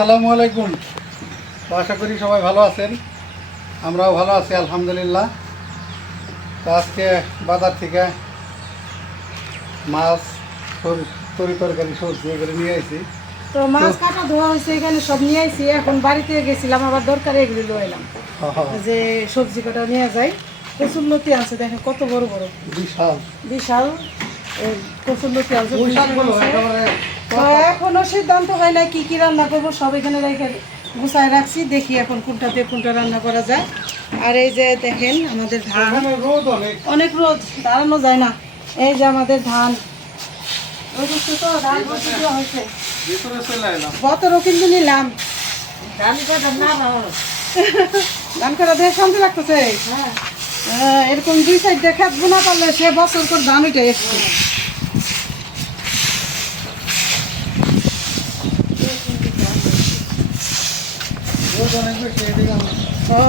আসসালামু আলাইকুম। তো আশা করি সবাই ভালো আছেন, আমরাও ভালো আছি আলহামদুলিল্লাহ। তো আজকে বাজার থেকে মাছ, তরকারি, সবজি এগুলো নিয়ে আসি। তো মাছ কাটা ধোয়া হয়েছে, এখানে সব নিয়ে আইছি। এখন বাড়িতে গেছিলাম, আবার দরকারে এগুলো লয়ে এলাম যে সবজি কাটা নিয়ে যাই। কচুর লতি আছে, দেখেন কত বড় বড়, বিশাল বিশাল কচুর লতি আছে। একেবারে তো এখনো সিদ্ধান্ত হয় না কি কি রান্না করবো, সব এখানে রেখে গুছায় রাখছি। দেখি এখন কোনটাতে কোনটা রান্না করা যায়। আর এই যে দেখেন আমাদের ধান, রোদ অনেক রোদ, দাঁড়ানো যায় না। এই যে আমাদের ধান, ওই দেখছো তো ধান বসে দেওয়া হয়েছে। বতরও কিন্তু নিলাম, ধান কাটা দিয়ে শান্তি লাগতেছে। এরকম দুই সাইড দিয়ে খেতবো না পারলে সে বছর পর ধান উঠে এসছে।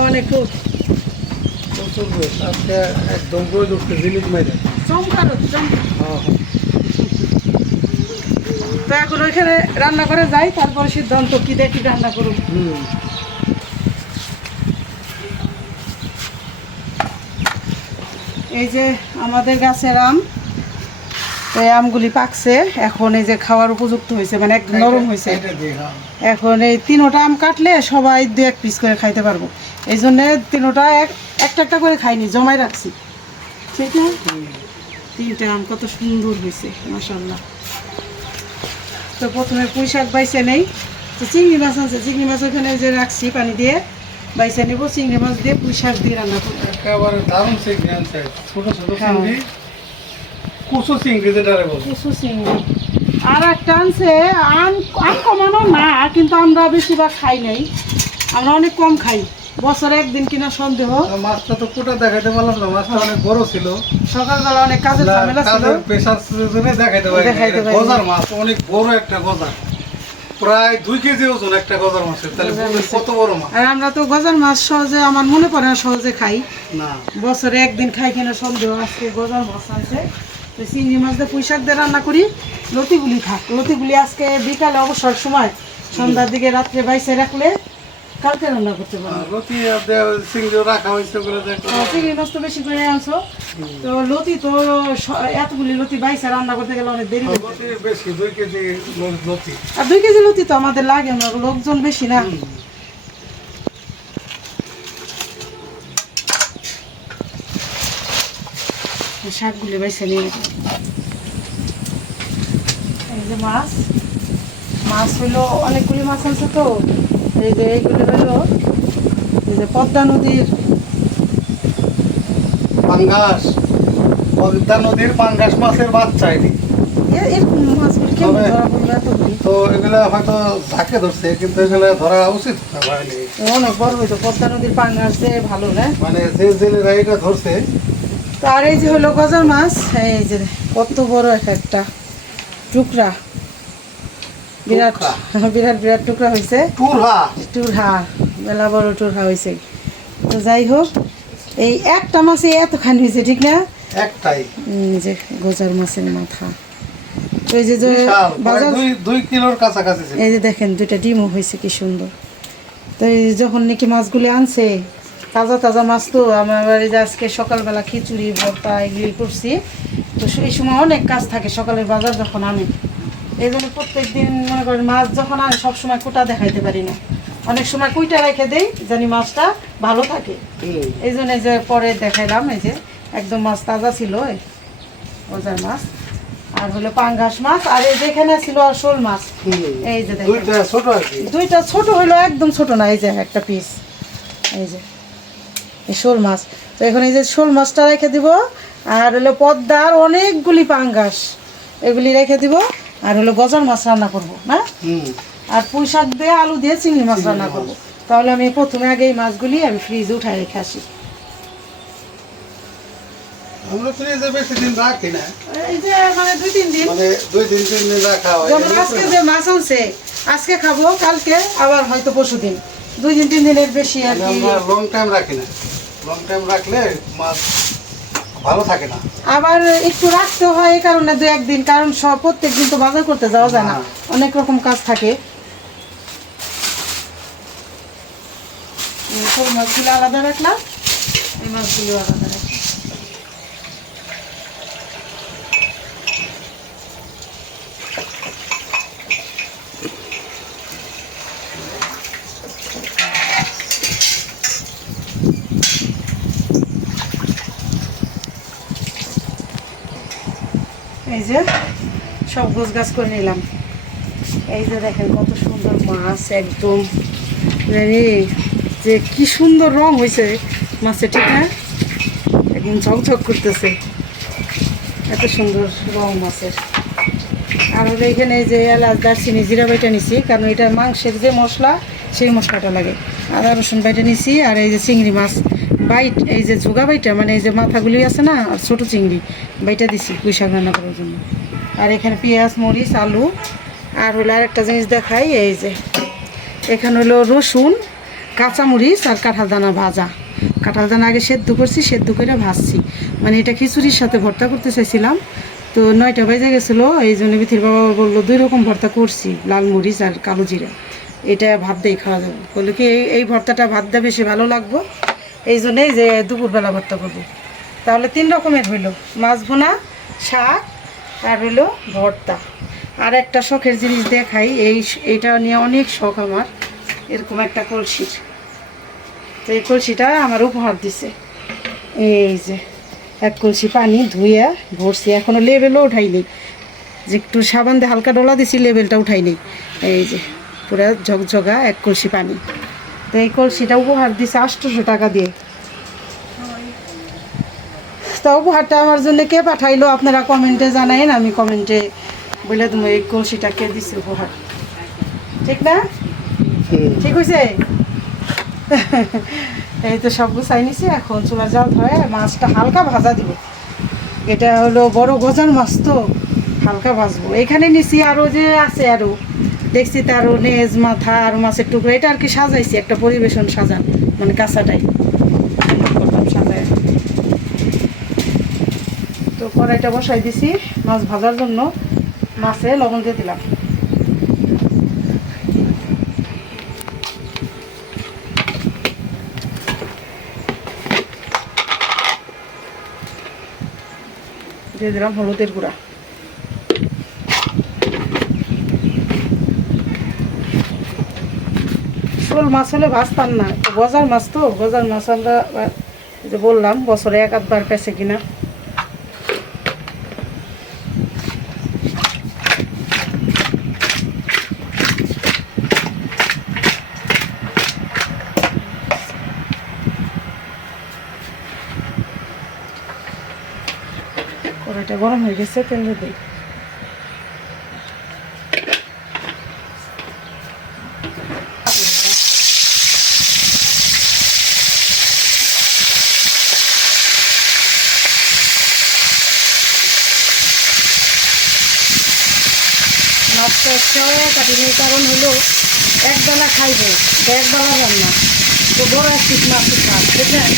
অনেক রোদ, প্রচুর রোদ আজকে, একদম রোদ উঠছে জিলিক মেরে। চমকা রোদ, চমকা। তো এখন ওইখানে রান্না করে যাই, তারপরে সিদ্ধান্ত কি দেখি রান্না করুন। এই যে আমাদের গাছের আম, এই আমগুলি পাকছে, এখন এই যে খাওয়ার উপযুক্ত হয়েছে, মানে একদম নরম হয়েছে। এখন এই তিনোটা আম কাটলে সবাই দু এক পিস করে খাইতে পারবো। এই জন্যে তিনোটা একটা একটা করে খাইনি, জমাই রাখছি। ঠিক না? তিনটে আম কত সুন্দর হয়েছে মাশাআল্লাহ। তো প্রথমে পুঁই শাক বাইছে নেই, তো চিংড়ি মাছ আছে, চিংড়ি মাছ ওখানে যে রাখছি পানি দিয়ে বাইছে নেবো। চিংড়ি মাছ দিয়ে পুঁই শাক দিয়ে রান্না করবো। একেবারে দারুণ চিংড়ি আনছে, ছোট ছোট চিংড়ি, কুচু চিংড়ি যেটা বলছে। কুচু চিংড়ি। আর একটা আনছে আম, আম কমানো না, কিন্তু আমরা বেশিরভাগ খাই নাই, আমরা অনেক কম খাই, বছরে একদিন কিনা সন্দেহ। মাছটা তো কোটা দেখাইতে পারলাম না, মাছটা অনেক বড় ছিল, সকালবেলা অনেক কাজের ঝামেলা ছিল, প্রেসার দেখাইতে পারি। গজার মাছ অনেক বড় একটা গজার, প্রায় 2 কেজি ওজন একটা গজার মাছের। তাহলে কত বড় মাছ। আর আমরা তো গজার মাছ সহজে, আমার মনে পড়ে না সহজে খাই না, বছরে একদিন খাই কিনা সন্দেহ। আজকে গজার মাছ আছে, তো চিংড়ি মাছ দিয়ে পুঁই শাক দিয়ে রান্না করি। লতিগুলি থাক, লতিগুলি আজকে বিকালে অবসর সময় সন্ধ্যার দিকে রাত্রে বাইসে রাখলে কালকে রান্না করতে পারবো। লতি চিংড়ি রাখা হয়েছে বলে দেখো। চিংড়ি মাছ তো বেশি করে আনছো, তো লতি তো এতগুলি লতি বাইসে রান্না করতে গেলে অনেক দেরি হবে। লতি বেশি, 2 কেজি লতি। আর 2 কেজি লতি তো আমাদের লাগে, আমরা লোকজন বেশি না। শাকগুলি বাইসে নিয়ে এই যে মাছ, মাছ হইলো অনেকগুলি মাছ আছে। তো এই যে এইগুলি হইলো এই যে পদ্মা নদীর পাঙ্গাস, পদ্মা নদীর পাঙ্গাস মাছের বাচ্চা এটি। এরকম মাছগুলি কেমন ধরা পড়লো এতগুলি? তো এগুলা হয়তো ঝাঁকে ধরছে, কিন্তু এগুলা ধরা উচিত না হয়নি। অনেক বড় হইতো, পদ্মা নদীর পাঙ্গাস যে ভালো না, মানে যে জেলেরা এটা ধরছে। তো আর এই যে হলো গজার মাছ, এই যে কত বড় একটা টুকরা, বিরাট বিরাট বিরাট টুকরা হয়েছে। টুরহা, মেলা বড় টুরহা হয়েছে। তো যাই হোক, এই একটা মাছে এতখানি হয়েছে, ঠিক না? একটাই যে গজার মাছের মাথা, এই যে বাজার 2 কিলোর কাছাকাছি ছিল। এই যে দেখেন 2টা ডিমও হয়েছে, কি সুন্দর। তো এই যখন নাকি মাছগুলি আনছে, তাজা তাজা মাছ, তো আমার বাড়িতে আজকে সকালবেলা খিচুড়ি ভর্তা এগুলি করছি। তো এই সময় অনেক কাজ থাকে সকালের বাজার যখন আনে, এই জন্য প্রত্যেক দিন মনে করেন মাছ যখন আনে সবসময় কোটা দেখাইতে পারি না, অনেক সময় কুইটা রেখে দেই জানি মাছটা ভালো থাকে। এই জন্য যে পরে দেখাইলাম, এই যে একদম মাছ তাজা ছিল, গজার মাছ। আর হলো পাঙ্গাস মাছ, আর এই যেখানে ছিল আর শোল মাছ। এই যে দুইটা ছোট হইলো, একদম ছোট না, এই যে একটা পিস, এই যে এই শোল মাছ। তো এখন এই যে শোল মাছটা রেখে দিব, আর হলো পদ্মার অনেকগুলি পাঙ্গাস এগুলি রেখে দিব, আর হলো গজার মাছ রান্না করবো না, আর পুঁই শাক দিয়ে আলু দিয়ে চিংড়ি মাছ রান্না করবো। তাহলে আমি প্রথমে আগে এই মাছগুলি আমি ফ্রিজে উঠায় রেখে আসি। আমরা ফ্রিজে বেশি দিন রাখি না, এই যে মানে 2-3 দিন, মানে 2-3 দিন রাখা হয়। যেমন আজকে যে মাছ আনছে, আজকে খাবো, কালকে আবার হয়তো পরশুদিন, 2-3 দিনের বেশি আর কি। আমরা লং টাইম রাখি না, লং টাইম রাখলে মাছ ভালো থাকে না। আবার একটু রাখতে হয় এই কারণে 2-1 দিন, কারণ সব প্রত্যেক দিন তো বাজার করতে যাওয়া যায় না, অনেক রকম কাজ থাকে। শোল মাছগুলো আলাদা রাখলাম, এই মাছগুলো আলাদা রাখলাম। এই যে সব গোছ গাছ করে নিলাম। এই যে দেখেন কত সুন্দর মাছ, একদম মানে যে কি সুন্দর রং হয়েছে মাছের, ঠিক না? একদম ঝকঝক করতেছে, এত সুন্দর রং মাছের। আর হলো এখানে এই যে এলাচ দারচিনি জিরা বাইটা নিছি, কারণ এটা মাংসের যে মশলা সেই মশলাটা লাগে। আদা রসুন বাইটা নিছি। আর এই যে চিংড়ি মাছ বাইট, এই যে জোগা বাইটা মানে এই যে মাথাগুলি আছে না, আর ছোটো চিংড়ি বাইটা দিছি পুঁই শাক রান্না করার জন্য। আর এখানে পেঁয়াজ মরিচ আলু। আর হলো আরেকটা জিনিস দেখাই, এই যে এখানে হলো রসুন কাঁচামরিচ আর কাঁঠাল দানা ভাজা। কাঁঠাল দানা আগে সেদ্ধ করছি, সেদ্ধ করে ভাজছি, মানে এটা খিচুড়ির সাথে ভর্তা করতে চাইছিলাম। তো 9টা বেজে গেছিলো, এই জন্য বিথির বাবা বললো 2 রকম ভর্তা করছি, লাল মরিচ আর কালো জিরা, এটা ভাত দিয়ে খাওয়া যাবে। বললো কি এই ভর্তাটা ভাত দিয়ে বেশি ভালো লাগবো, এই জন্যই যে দুপুরবেলা ভর্তা করবো। তাহলে 3 রকমের হইলো, মাছ ভুনা, শাক আর হইলো ভর্তা। আর একটা শখের জিনিস দেখাই, এইটা নিয়ে অনেক শখ আমার, এরকম একটা কলসির। তো এই কলসিটা আমার উপহার দিছে। এই যে 1 কলসি পানি ধুইয়া ভরছি, এখনো লেবেলও উঠাইনি, যে একটু সাবান দিয়ে হালকা ডলা দিছি, লেবেলটা উঠাইনি। এই যে পুরো ঝকঝকা 1 কলসি পানি। তো এই কলসিটা উপহার দিছে 800 টাকা দিয়ে। তা উপহারটা আমার জন্য কে পাঠাইলো আপনারা কমেন্টে জানাইন, আমি কমেন্টে বলে দেবো এই কলসিটা কে দিছে উপহার। ঠিক না? ঠিক হয়েছে? এই তো সব গুছাই নিছি, এখন চুলার জাল ধরে মাছটা হালকা ভাজা দিব। এটা হলো বড় গজার মাছ, তো হালকা ভাজবো। এখানে নিছি আরও যে আছে, আরও দেখছি তারও নেজ মাথা আর মাছের টুকরো, এটা আর কি সাজাইছি একটা পরিবেশন সাজান, মানে কাঁচাটাই করলাম সাজায়। তো কড়াইটা বসাই দিছি মাছ ভাজার জন্য, মাছে লবণ দিয়ে দিলাম। দিয়ে দিলাম হলুদের গুঁড়া। শোল মাছ হলে ভাজতাম না, গজার মাছ তো, গজার মাছ আমরা যে বললাম বছরে 1-8 বার পেছে কিনা। কড়াইটা গরম হয়ে গেছে, তেল দিই। মাছটা একটাও কাটিনি, কারণ হলো একবেলা খাইবো, একবেলা রান্না, তো বড় এক পিস মাছ খান, বুঝলেন?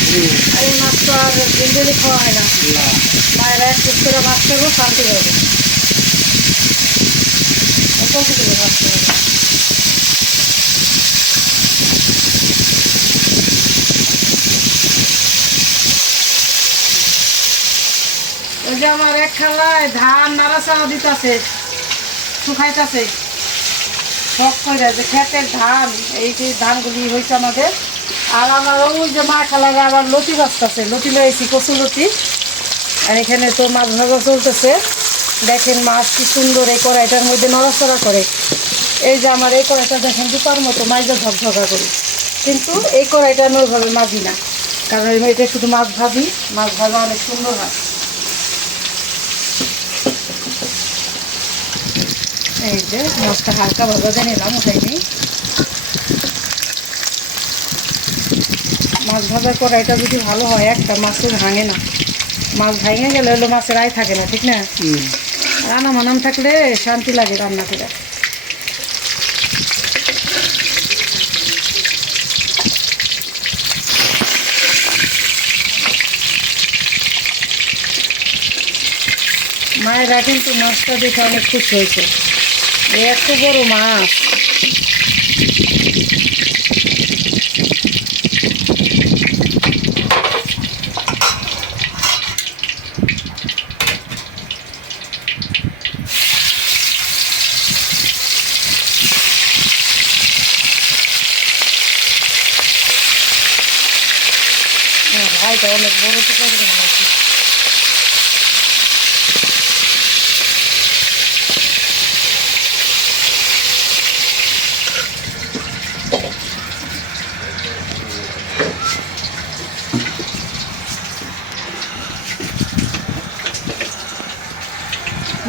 আর এই মাছ তো আর ডেলি খাওয়া হয় না, মায়েরা 1 পিস করে মাছ খাবো, শান্তি হবে। অল্প করে মাছ খাবো। ওই যে আমার এক খালায় ধান নাড়াচাড়া দিতেছে, শুকাইতেছে শখ করে, যে ক্ষেতের ধান, এই যে ধানগুলি হয়েছে আমাদের। আর আমার ওই যে মা খালারে আবার লতি বাঁচতেছে, লতি লয়েছি, কচু লতি। আর এখানে তো মাছ ভাজা চলতেছে, দেখেন মাছ কি সুন্দর এই কড়াইটার মধ্যে নড়াচড়া করে। এই যে আমার এই কড়াইটা দেখেন দুপার মতো মাইজা ঝকঝকা করি, কিন্তু এই কড়াইটা আমি ওইভাবে মাজি না, কারণ এটা শুধু মাছ ভাজি, মাছ ভাজা অনেক সুন্দর হয়। এই যে মাছটা হালকা ভাজা দিয়ে নিলাম, উঠাইনি। মাছ ভাজার কড়াইটা যদি ভালো হয়, একটা মাছও ভাঙে না। মাছ ভাঙে গেলে হলো মাছের আয় থাকে না, ঠিক না? রান্না মানাম থাকলে শান্তি লাগে রান্না করে। মায়েরা কিন্তু মাছটা দেখে অনেক খুশি হয়েছে, এত বড় মাছ। ভাইটা অনেক বড় টুকরা করে বানাইছি।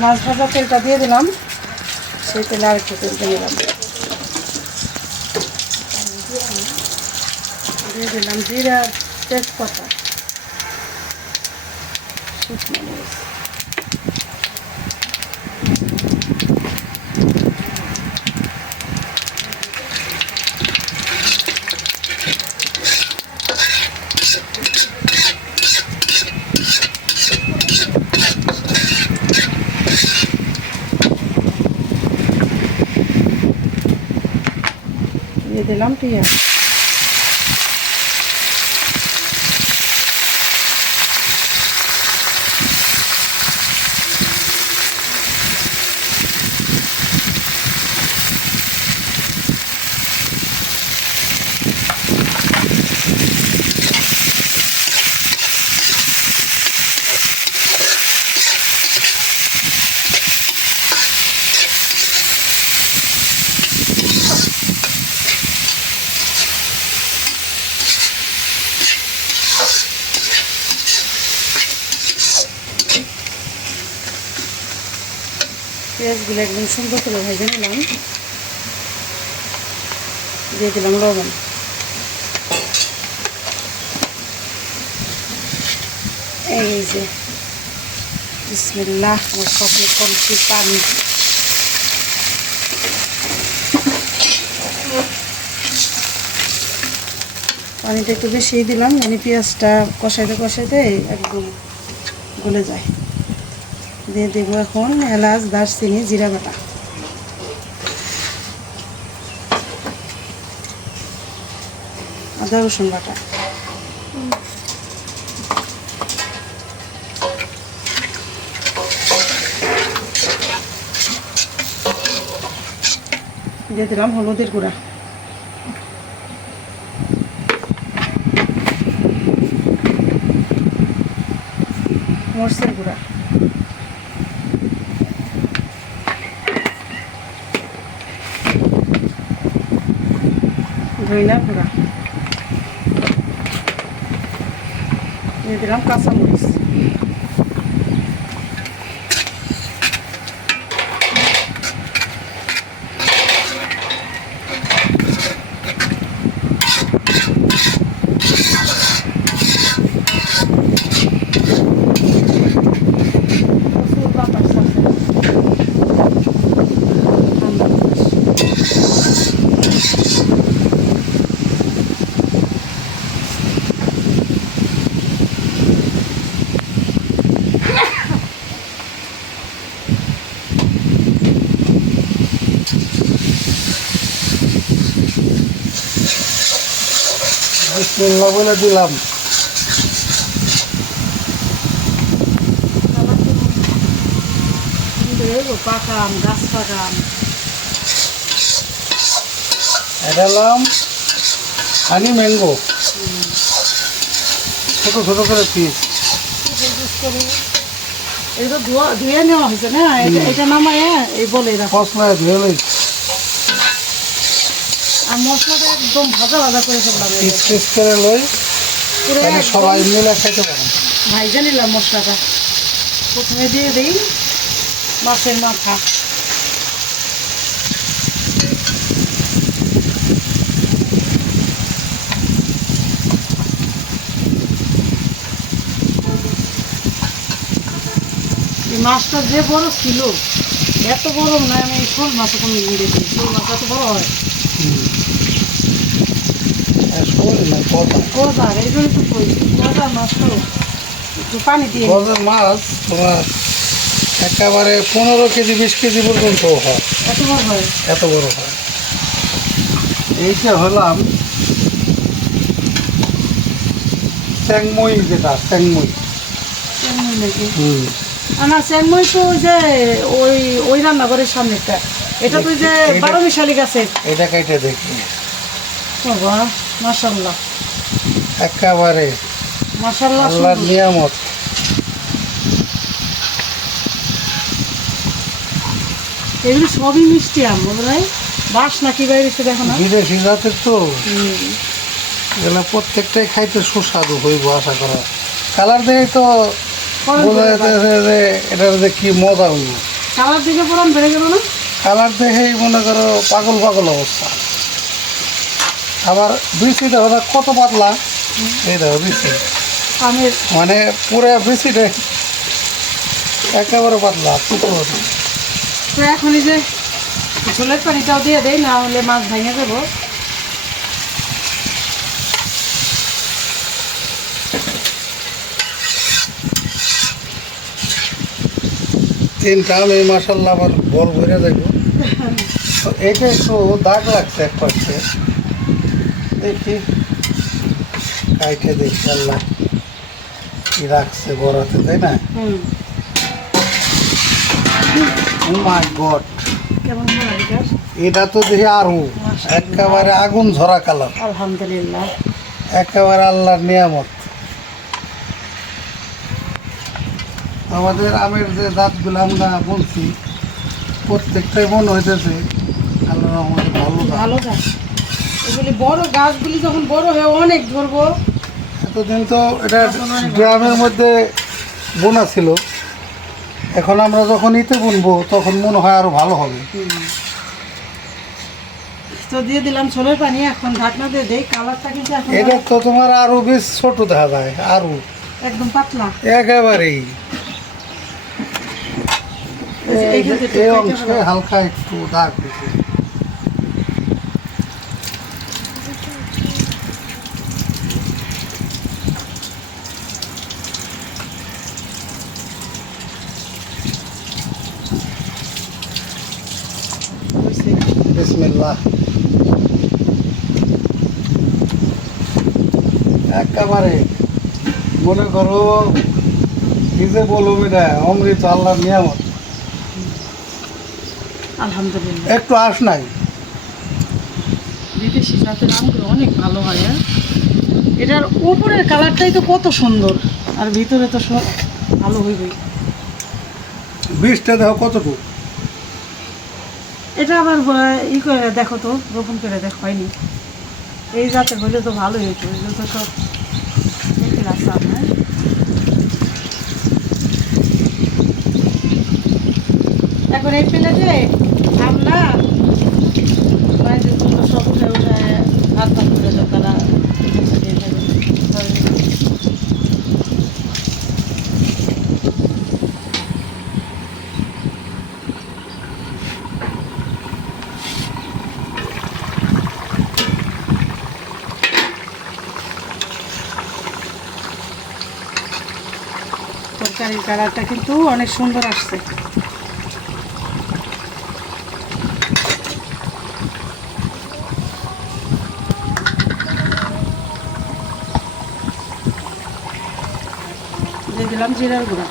মাছ ভাজা তেলটা দিয়ে দিলাম, সেই তেলে আর একটু তেল দিয়ে দিলাম, দিয়ে দিলাম জিরা, তেজপাতা, শুকনো মরিচ, দিয়ে দিলাম পেঁয়াজ, পেঁয়াজগুলো একদম সুন্দর করে ভেজে নিলাম, দিয়ে দিলাম লবণ, এই যে বিসমিল্লাহ, আমার সকলে কলসি পানি, পানিটা একটু বেশি দিলাম, মানে পেঁয়াজটা কষাইতে কষাইতে একদম গলে যায়। দিয়ে দেবো এখন এলাচ, দারচিনি, জিরা বাটা, আদা রসুন বাটা, দিয়ে দিলাম হলুদের গুঁড়া, মরিচের গুঁড়া, ধনিয়া গুঁড়া, দিয়ে দিলাম কাঁচামরিচ, বিসমিল্লাহ বলে দিলাম। পাকা আম, গাছ পাকা আম, এটা হলাম হানি ম্যাঙ্গো, ছোটো ছোটো করে পিস। এটা ধুয়ে নেওয়া হয়েছে না, এটা নামায় এই বলে রাখো, মশলা ধুয়ে লই, আর মশলাটা একদম ভাজা ভাজা করে ফেললাম, পিস পিস করে লই, পুরো তাহলে একদম সবাই মিলে খেতে পারেন। ভাইজা নিলাম মশলাটা। প্রথমে দিয়ে দিই মাছের মাথা, এই মাছটা যে বড় ছিল, এত বড় না, আমি শোল মাছ কোনো দিয়ে দিই, শোল মাছ এত বড় হয়, গজার এই জন্য তো কই, গজার মাছ তো একটু পানি দিয়ে গজার মাছ তোমার একেবারে 15 কেজি 20 কেজি পর্যন্ত হয়, এত বড় হয়। এত বড় হয়। এইটা হলাম চ্যাংমই, যেটা চ্যাংমই। চেংমই নাকি? হুম, না চেংমই তো ওই যে ওই ওই রান্নাঘরের সামনেটা, এটা তো ওই যে 12 মিশালি গাছের। এটা কেটে দেখি, বাবা মাশাআল্লাহ, একেবারে মাশাআল্লাহ আল্লাহর সুন্দর। নিয়ামত। এগুলো সবই মিষ্টি আম বুঝলে, বাস নাকি বাইরেছে দেখো না। বিদেশি জাতের তো হুম। এগুলো প্রত্যেকটাই খাইতে সুস্বাদু হইব আশা করা। কালার দেখে তো ফলন বোঝা ধরে যাইতেছে যে এটার যে কি মজা হইব। কালার দিকে পরান বেড়ে গেল না। কালার দেখেই মনে করো পাগল পাগল অবস্থা। আবার বিচি দেখো না কত পাতলা, এই দেখো বিচি আমের মানে পুরো বিচিটা একেবারে পাতলা টুকরো। তো এখন এই যে ঝোলের পানিটাও দিয়ে দেয়, না হলে মাছ ভেঙে দেবো। তিনটা আমি মাসাল্লাহ আবার বল ভরে যাইব। তো এটা একটু দাগ লাগছে এক পাশে, দেখি কাইটে দেখি আল্লাহ কি রাখছে বড়াতে, তাই না? হুম। ও মাই গড, কেমন হয় এটা? এটা তো দেখি আরো একেবারে আগুন ঝরা কালার, আলহামদুলিল্লাহ। একেবারে আল্লাহর নিয়ামত। আমাদের আমের যে জাতগুলো আমরা বলছি প্রত্যেকটাই মনে হইতেছে আল্লাহ রহমতে ভালো জাত। ভালো গাছ এগুলি, বড় গাছগুলি যখন বড় হয়ে অনেক ধরবো। এতদিন তো এটা গ্রামের মধ্যে বোনা ছিল, এখন আমরা যখন ইতে বুনবো তখন মনে হয় আরো ভালো হবে। তো দিয়ে দিলাম ছোলের পানি, এখন ঢাকনা দিয়ে দেই। কালারটা কিন্তু এখন এটা তো তোমার আরো বেশ ছোট দেখা যায়, আরো একদম পাতলা। একেবারেই এইখান থেকে এই কেটে অংশে ফেলো। হালকা একটু দাগ দিছে। হইছে। বিসমিল্লাহ। একেবারে মনে করো নিজে বলুম এটা অমৃত আল্লাহর নিয়ামত। আলহামদুলিল্লাহ। একটু আস নাই। বিদেশি জাতের আমগুলো অনেক ভালো হয়। হ্যাঁ, এটার উপরের কালারটাই তো কত সুন্দর, আর ভিতরে তো সব ভালো হইবে। বীজটা দেখো কতটুকু। এটা আবার ই করে দেখো তো, রোপণ করে দেখো হয়নি। এই জাতের হইলে তো ভালোই হইতো, এগুলো তো সব দেখে রাস্তা। হ্যাঁ, এখন এই প্লেটে আমরা সব উঠে উঠে ভাত ভাত করে দাও, তারা দিয়ে দেবে। তরকারির কালারটা কিন্তু অনেক সুন্দর আসছে। দিয়ে দিলাম জিরার গুঁড়া।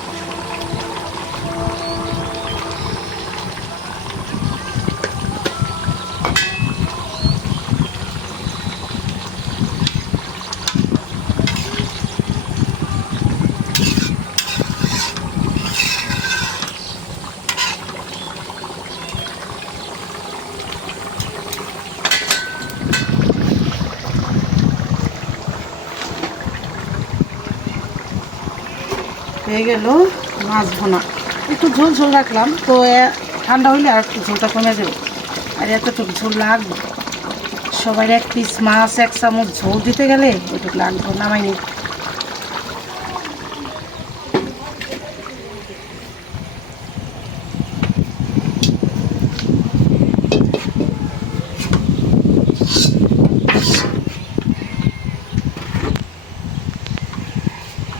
হয়ে গেল মাছ ভোনা। একটু ঝোল ঝোল রাখলাম, তো ঠান্ডা হইলে আর একটু ঝোলটা কমে যাবে। আর এতটুকু ঝোল লাগবে, সবাই এক পিস মাছ এক চামচ ঝোল দিতে গেলে ওইটুকু লাগবে। নামাইনি।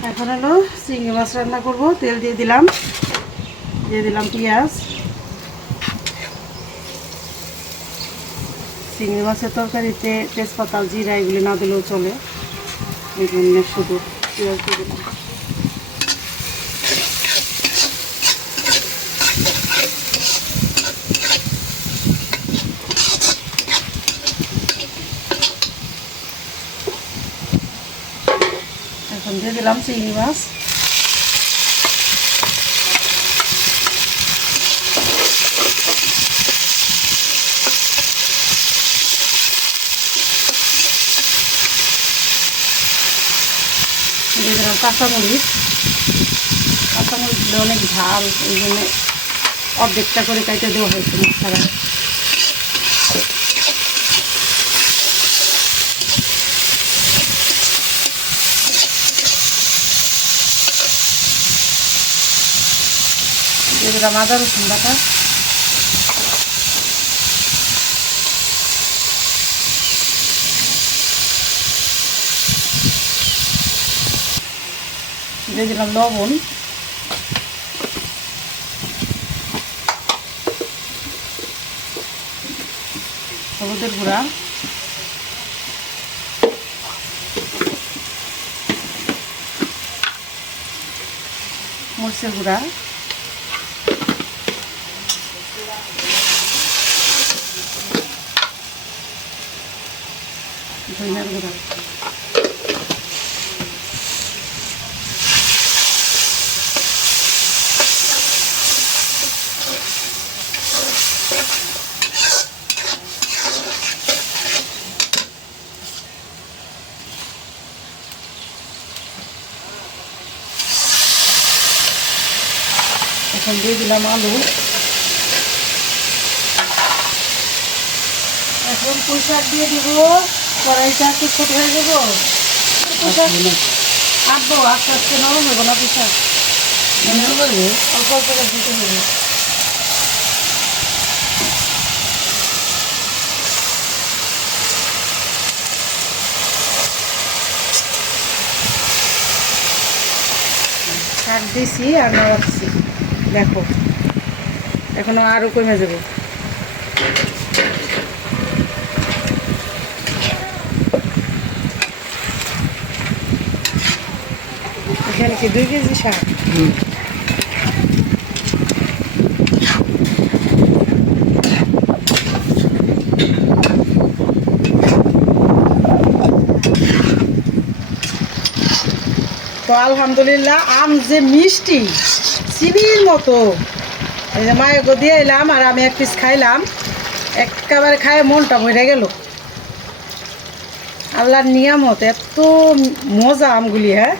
এখন হলো চিংড়ি মাছ রান্না করব। তেল দিয়ে দিলাম পেঁয়াজ। চিংড়ি মাছের তরকারিতে তেজপাতা জিরা এগুলি না দিলেও চলে, এই জন্য শুধু পেঁয়াজ দিয়ে দিলাম। এখন দিয়ে দিলাম চিংড়ি মাছ। দিয়ে দিলাম কাঁচামরিচ। কাঁচামরিচ দিলে অনেক ঝাল, এই জন্য অর্ধেকটা করে কাইটে দেওয়া হয়েছে মশলা। দিয়ে দিলাম আদা রসুন বাটা। দিয়ে দিলাম লবণ, হলুদের গুঁড়া, মরিচের গুঁড়া, ধনিয়ার গুঁড়া। এখন দিয়ে দিলাম আলু। এখন পুঁই শাক দিয়ে দিব। কড়াইটা একটু ছোট হয়ে যাব। পুঁই শাক আঁকবো, আস্তে আস্তে নরম হবো না পুঁই শাক, অল্প অল্প করে দিতে হবে। শাক দিছি আর নাড়াচ্ছি, দেখো এখনো আরও কমে যাবে। এখানে কি 2 কেজি শাক? তো আলহামদুলিল্লাহ, আম যে মিষ্টি চিনির মতো। এই যে মায়েকে দিয়ে এলাম আর আমি 1 পিস খাইলাম, একেবারে খায় মনটা ভরে গেল। আল্লাহর নিয়ামত, এত মজা আমগুলি। হ্যাঁ,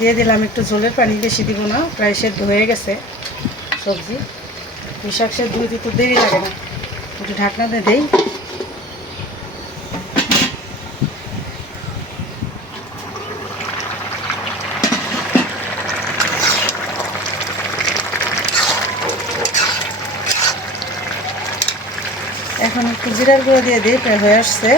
দিয়ে দিলাম একটু ঝোলের পানি, বেশি দিব না, প্রায় সেদ্ধ হয়ে গেছে সবজি। পুঁই শাক সেদ্ধ হইতে তো দেরি লাগে না, একটু ঢাকনা দিয়ে দেই। এখন একটু জিরার গুঁড়ো দিয়ে দিই, প্রায় হয়ে আসছে।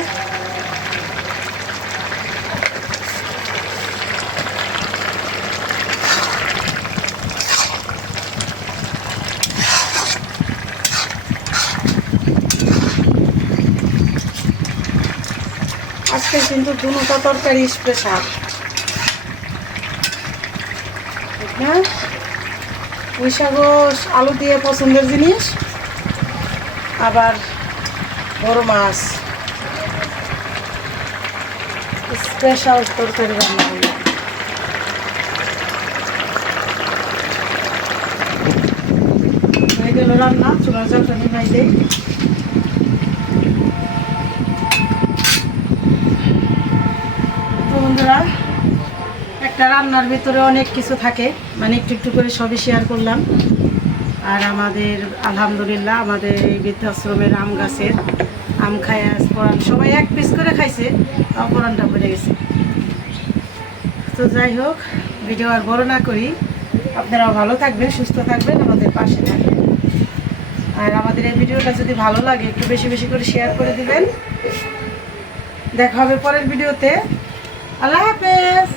আজকে কিন্তু দুটো তরকারি স্পেশাল, ঠিক না? পুঁই শাক আলু দিয়ে পছন্দের জিনিস, আবার বড় মাছ, স্পেশাল তরকারি রান্না করলাম। হয়ে গেল রান্না, চুলার জলটা নিমাই দেই। বন্ধুরা, একটা রান্নার ভিতরে অনেক কিছু থাকে, মানে একটু একটু করে সবই শেয়ার করলাম। আর আমাদের আলহামদুলিল্লাহ, আমাদের এই বৃদ্ধাশ্রমের আম গাছের আম খায় আজ পরান সবাই 1 পিস করে খাইছে, পরানটা ভরে গেছে। তো যাই হোক, ভিডিও আর বড় না করি, আপনারাও ভালো থাকবেন, সুস্থ থাকবেন, আমাদের পাশে থাকবেন। আর আমাদের এই ভিডিওটা যদি ভালো লাগে একটু বেশি বেশি করে শেয়ার করে দিবেন। দেখা হবে পরের ভিডিওতে। আল্লাহ হাফেজ।